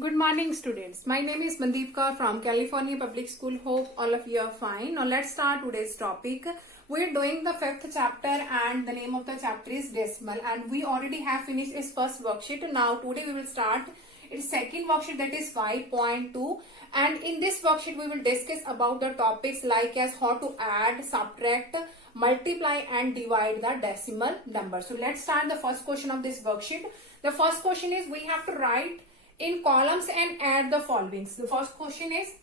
Good morning, students. My name is Mandeep Kaur from California Public School. Hope all of you are fine. Now let's start today's topic. We're doing the fifth chapter and the name of the chapter is decimal, and we already have finished its first worksheet. Now today we will start its second worksheet, that is 5.2, and in this worksheet we will discuss about the topics like as how to add, subtract, multiply and divide the decimal number. So let's start the first question of this worksheet. The first question is we have to write in columns and add the following. The first question is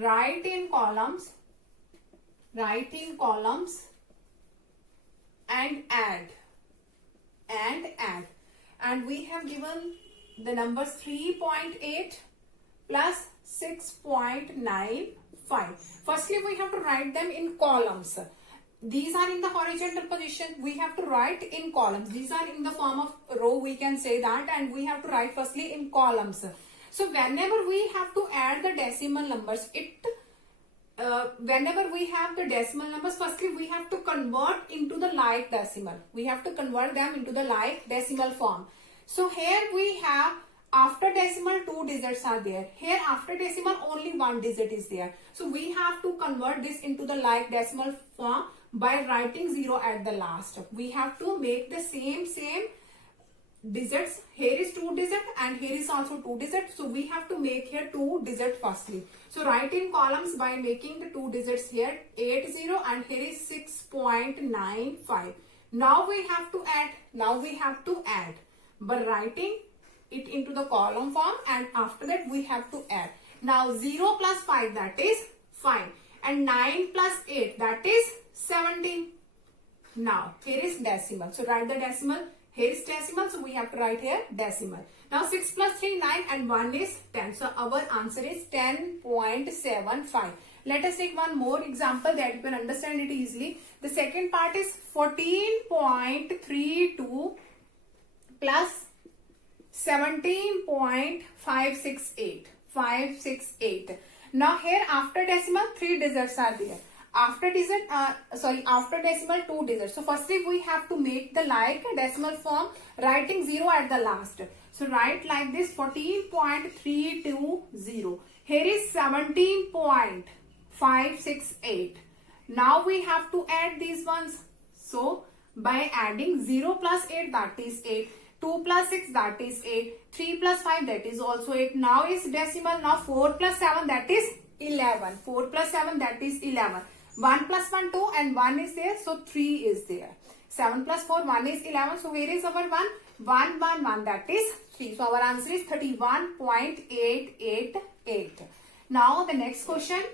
write in columns and add. And we have given the numbers 3.8 plus 6.95. Firstly, we have to write them in columns. These are in the horizontal position. We have to write in columns. These are in the form of row, we can say that, and we have to write firstly in columns. So whenever we have to add the decimal numbers, whenever we have the decimal numbers, firstly we have to convert into the like decimal. We have to convert them into the like decimal form. So here we have after decimal 2 digits are there. Here after decimal only 1 digit is there. So we have to convert this into the like decimal form by writing 0 at the last. We have to make the same digits. Here is 2 digit and here is also 2 digit. So we have to make here 2 digit firstly. So write in columns by making the 2 digits here 80 and here is 6.95. Now we have to add by writing it into the column form, and after that we have to add. Now 0 plus 5, that is 5, and 9 plus 8, that is 17. Now here is decimal. So write the decimal. Here is decimal. So we have to write here decimal. Now 6 plus 3, 9 and 1 is 10. So our answer is 10.75. Let us take one more example that you can understand it easily. The second part is 14.32 plus 17.568. Now here after decimal 3 digits are there. After decimal 2 digits. So firstly we have to make the like decimal form, writing 0 at the last. So write like this 14.320. Here is 17.568. Now we have to add these ones. So by adding 0 plus 8, that is 8. 2 plus 6, that is 8. 3 plus 5, that is also 8. Now is decimal. Now 4 plus 7, that is 11. 4 plus 7, that is 11. 1 plus 1, 2 and 1 is there. So 3 is there. 7 plus 4, 1 is 11. So where is our 1? 1, 1, 1, that is 3. So our answer is 31.888. Now the next question.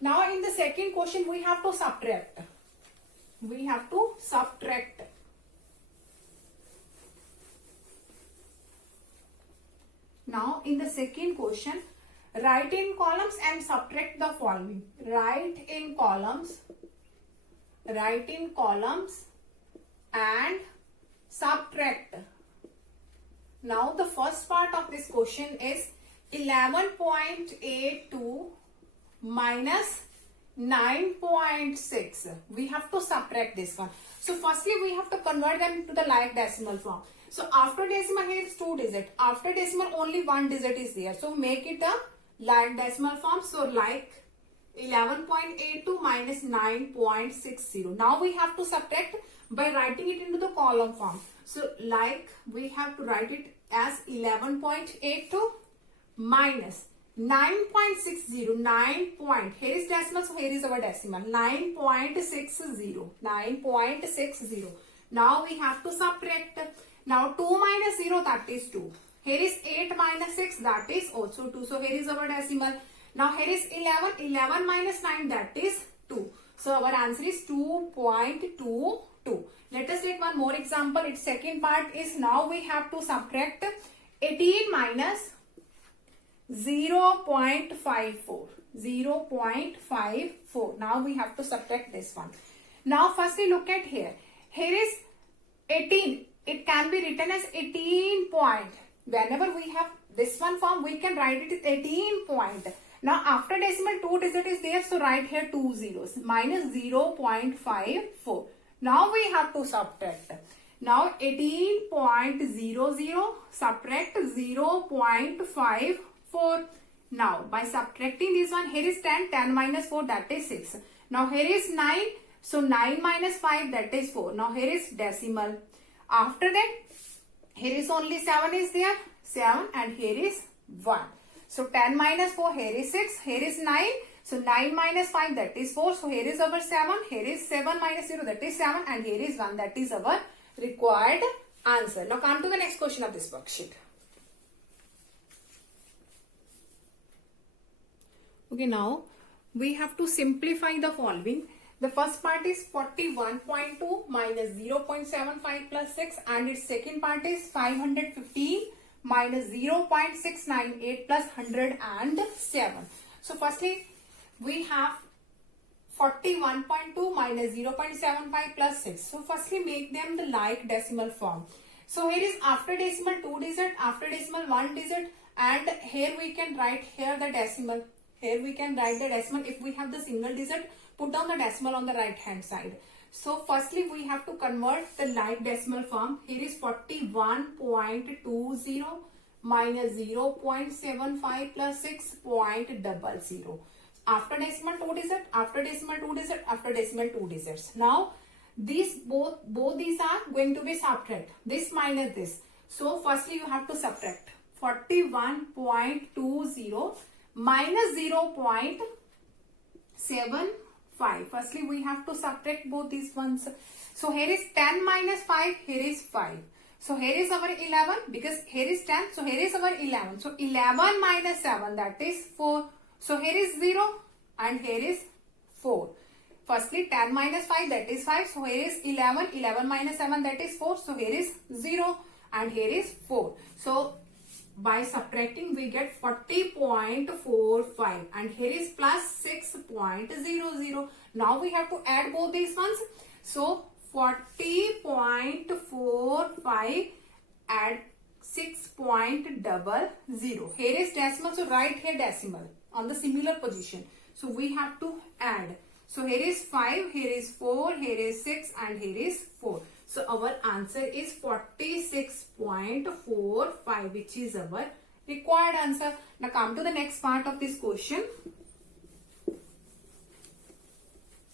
Now in the second question we have to subtract. Now in the second question, write in columns and subtract the following. Write in columns and subtract. Now the first part of this question is 11.82 minus 9.6. We have to subtract this one. So firstly we have to convert them to the like decimal form. So after decimal here is 2 digit. After decimal only 1 digit is there. So make it a like decimal form. So like 11.82 minus 9.60. Now we have to subtract by writing it into the column form. So like we have to write it as 11.82 minus 9.60. 9 point. Here is decimal. So here is our decimal. 9.60. 9.60. Now we have to subtract. Now 2 minus 0, that is 2. Here is 8 minus 6, that is also 2. So here is our decimal. Now here is 11. 11 minus 9, that is 2. So our answer is 2.22. Let us take one more example. Its second part is now we have to subtract 18 minus 0.54. 0.54. Now we have to subtract this one. Now firstly look at here. Here is 18. It can be written as 18 point. Whenever we have this one form, we can write it as 18 point. Now after decimal 2 digit is there, so write here 2 zeros. Minus 0.54. Now we have to subtract. Now 18.00 subtract 0.54. Now by subtracting this one, here is 10, 10 minus 4, that is 6. Now here is 9, so 9 minus 5, that is 4. Now here is decimal. After that, here is only 7 is there, 7, and here is 1. So 10 minus 4, here is 6, here is 9. So 9 minus 5, that is 4. So here is our 7, here is 7 minus 0, that is 7, and here is 1, that is our required answer. Now come to the next question of this worksheet. Okay, now we have to simplify the following. The first part is 41.2 minus 0.75 plus 6, and its second part is 515 minus 0.698 plus 107. So firstly, we have 41.2 minus 0.75 plus 6. So firstly, make them the like decimal form. So here is after decimal 2 digit, after decimal 1 digit, and here we can write here the decimal. Here we can write the decimal. If we have the single digit, put down the decimal on the right hand side. So firstly, we have to convert the like decimal form. Here is 41.20 minus 0.75 plus 6.00. After decimal 2 digit, after decimal 2 digit, after decimal 2 digits. Now these both these are going to be subtract. This minus this. So firstly you have to subtract 41.20 minus 0.75. Firstly we have to subtract both these ones. So here is 10 minus 5, here is 5. So here is our 11 because here is 10. So here is our 11. So 11 minus 7, that is 4. So here is 0 and here is 4. Firstly 10 minus 5, that is 5. So here is 11. 11 minus 7, that is 4. So here is 0 and here is 4. So by subtracting we get 40.45 and here is plus 6.00. Now we have to add both these ones. So 40.45 add 6.00. Here is decimal, so write here decimal on the similar position. So we have to add. So here is 5, here is 4, here is 6 and here is 4. So our answer is 46.45, which is our required answer. Now come to the next part of this question.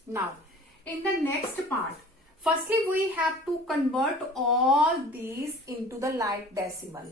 Now in the next part, firstly we have to convert all these into the like decimal.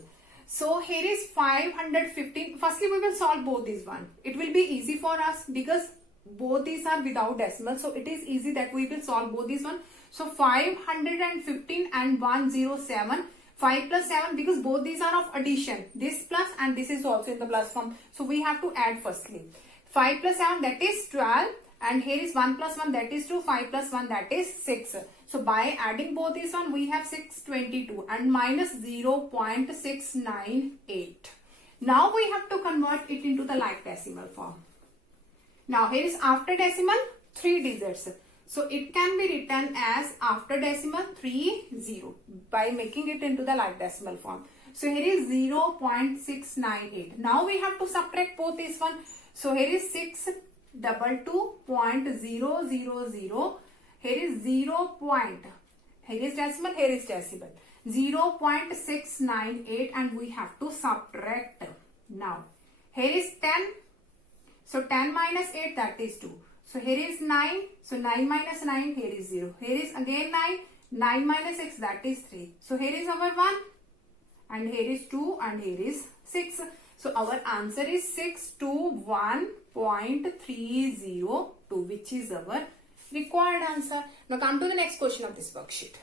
So here is 515. Firstly we will solve both these one. It will be easy for us because both these are without decimal. So it is easy that we will solve both these one. So 515 and 107. 5 plus 7 because both these are of addition. This plus and this is also in the plus form. So we have to add firstly. 5 plus 7, that is 12. And here is 1 plus 1, that is 2. 5 plus 1, that is 6. So by adding both these one, we have 622 and minus 0.698. Now we have to convert it into the like decimal form. Now here is after decimal 3 digits. So it can be written as after decimal 30 by making it into the like decimal form. So here is 0.698. Now we have to subtract both this one. So here is 622.000. Here is 0. Here is decimal, here is decimal. 0.698 and we have to subtract. Now here is 10. So 10 minus 8, that is 2. So here is 9. So 9 minus 9, here is 0. Here is again 9. 9 minus 6, that is 3. So here is our 1. And here is 2 and here is 6. So our answer is 621.302, which is our required answer. Now come to the next question of this worksheet.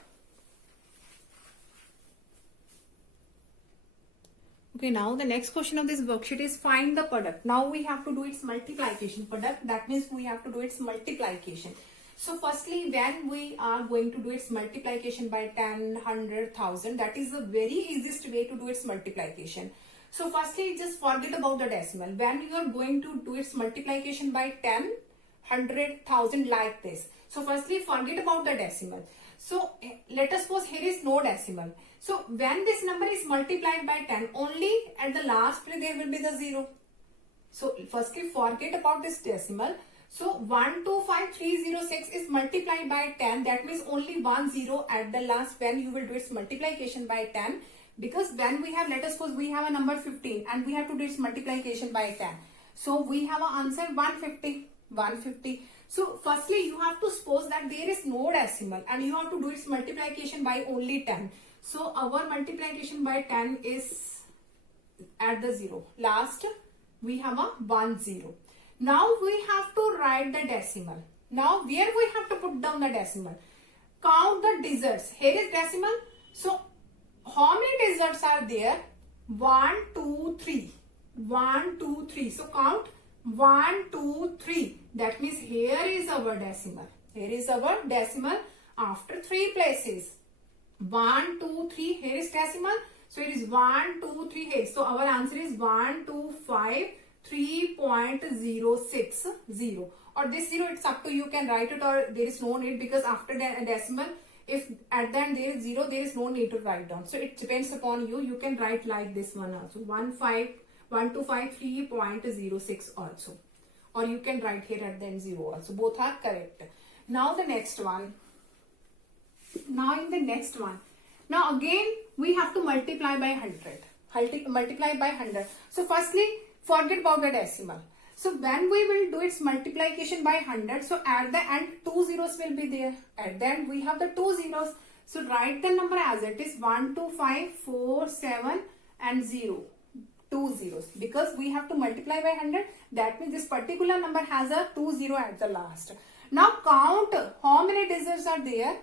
Okay, now the next question of this worksheet is find the product. Now we have to do its multiplication product. That means we have to do its multiplication. So firstly, when we are going to do its multiplication by 10, 100, 1000, that is the very easiest way to do its multiplication. So firstly, just forget about the decimal. When you are going to do its multiplication by 10, 100, 1000 like this. So firstly, forget about the decimal. So let us suppose here is no decimal. So when this number is multiplied by 10, only at the last place there will be the 0. So firstly, forget about this decimal. So 125306 is multiplied by 10. That means only 1 0 at the last when you will do its multiplication by 10. Because when we have, let us suppose we have a number 15 and we have to do its multiplication by 10. So we have an answer 150. 150. So firstly you have to suppose that there is no decimal and you have to do its multiplication by only 10. So our multiplication by 10 is at the 0. Last we have a 1 0. Now we have to write the decimal. Now where we have to put down the decimal? Count the digits. Here is decimal. So how many digits are there? 1, 2, 3. 1, 2, 3. So count 1, 2, 3. That means here is our decimal. Here is our decimal after 3 places. 1, 2, 3. Here is decimal. So it is 1, 2, 3 here. So our answer is 125.3.060. Or this 0, it's up to you, can write it or there is no need, because after the decimal, if at the end there is 0, there is no need to write down. So it depends upon you. You can write like this one also. 1253.06 also. Or you can write here at the end 0 also. Both are correct. Now the next one. Now in the next one. Now again we have to multiply by 100. Multiply by 100. So firstly, forget about the decimal. So when we will do its multiplication by 100, so at the end 2 zeros will be there. At the end we have the 2 zeros. So write the number as it is 1, 2, 5, 4, 7 and 0. 2 zeros. Because we have to multiply by 100. That means this particular number has a 2 0 at the last. Now count how many digits are there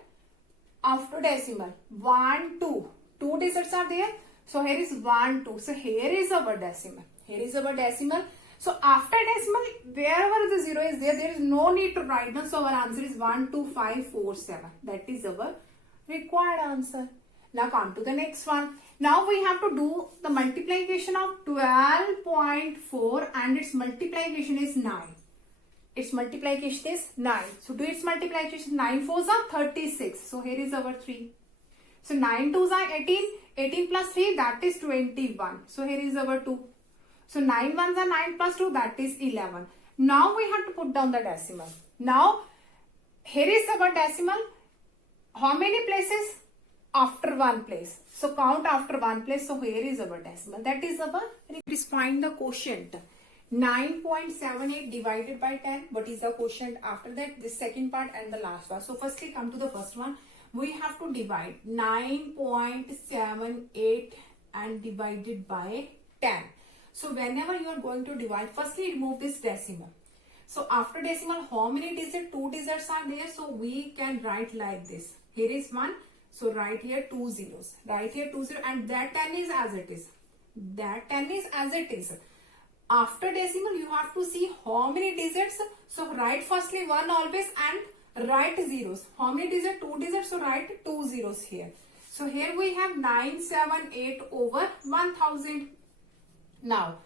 after decimal. 1, 2. 2 digits are there. So here is 1, 2. So here is our decimal. Here is our decimal. So after decimal, wherever the 0 is there, there is no need to write down. So our answer is 12547. That is our required answer. Now come to the next one. Now we have to do the multiplication of 12.4 and its multiplication is 9. Its multiplication is 9. So do its multiplication. 9 4s are 36. So here is our 3. So 9 2s are 18. 18 plus 3, that is 21. So here is our 2. So 9 1s are 9 plus 2, that is 11. Now we have to put down the decimal. Now here is our decimal. How many places? After 1 place. So count after 1 place. So here is our decimal. That is our, please find the quotient. 9.78 divided by 10. What is the quotient? After that, this second part and the last one. So firstly come to the first one. We have to divide 9.78 and divided by 10. So whenever you are going to divide, firstly remove this decimal. So after decimal, how many digits? 2 digits are there. So we can write like this. Here is 1. So write here 2 zeros. Write here 2 zeros and that 10 is as it is. That 10 is as it is. After decimal, you have to see how many digits. So write firstly 1 always and write zeros. How many digits? 2 digits. So write 2 zeros here. So here we have 978 over 1000. Now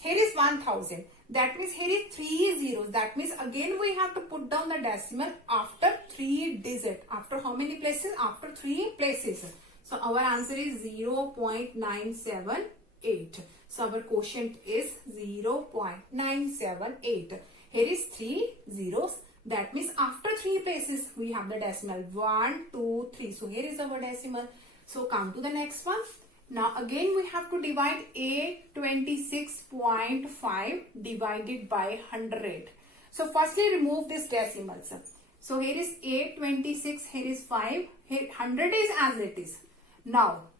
here is 1000. That means here is 3 zeros. That means again we have to put down the decimal after 3 digits. After how many places? After 3 places. So our answer is 0.978. So our quotient is 0.978. Here is 3 zeros. That means after 3 places we have the decimal 1, 2, 3. So here is our decimal. So come to the next one. Now again we have to divide 826.5 divided by 100. So firstly remove this decimals. So here is 826, here is 5, here 100 is as it is. Now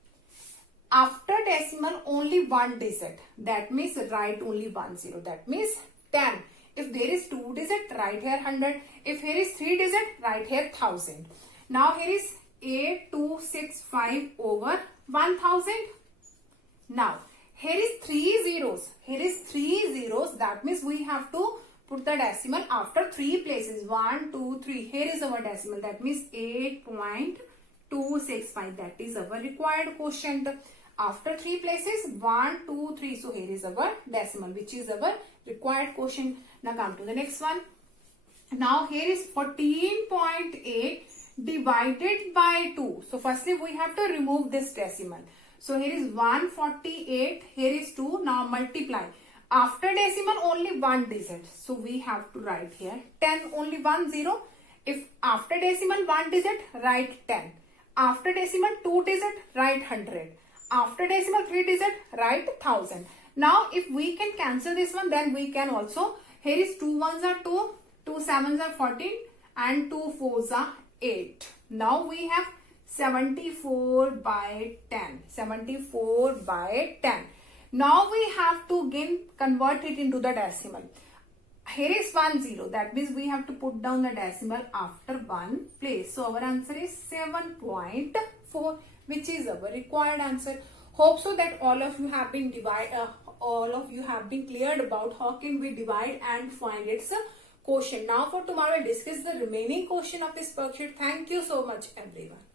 after decimal only 1 digit. That means write only 1 0. That means 10. If there is 2 digit, write here 100. If here is 3 digit, write here 1000. Now here is 8265 over 1000. Now here is 3 zeros. Here is 3 zeros. That means we have to put the decimal after 3 places. 1, 2, 3. Here is our decimal. That means 8.265. That is our required quotient. After 3 places, 1, 2, 3. So here is our decimal, which is our required quotient. Now come to the next one. Now here is 14.8 divided by 2. So firstly we have to remove this decimal. So here is 148. Here is 2. Now multiply. After decimal only one digit. So we have to write here 10 only 1 0. If after decimal one digit, write 10. After decimal two digit, write 100. After decimal three digit, write 1000. Now if we can cancel this one, then we can also, here is 2 ones are 2, 2 sevens are 14 and 2 fours are 8. Now we have 74 by 10. 74 by 10. Now we have to again convert it into the decimal. Here is 1 0. That means we have to put down the decimal after one place. So our answer is 7.4, which is our required answer. Hope so that all of you have been cleared about how can we divide and find its quotient. Now for tomorrow, we'll discuss the remaining question of this worksheet. Thank you so much, everyone.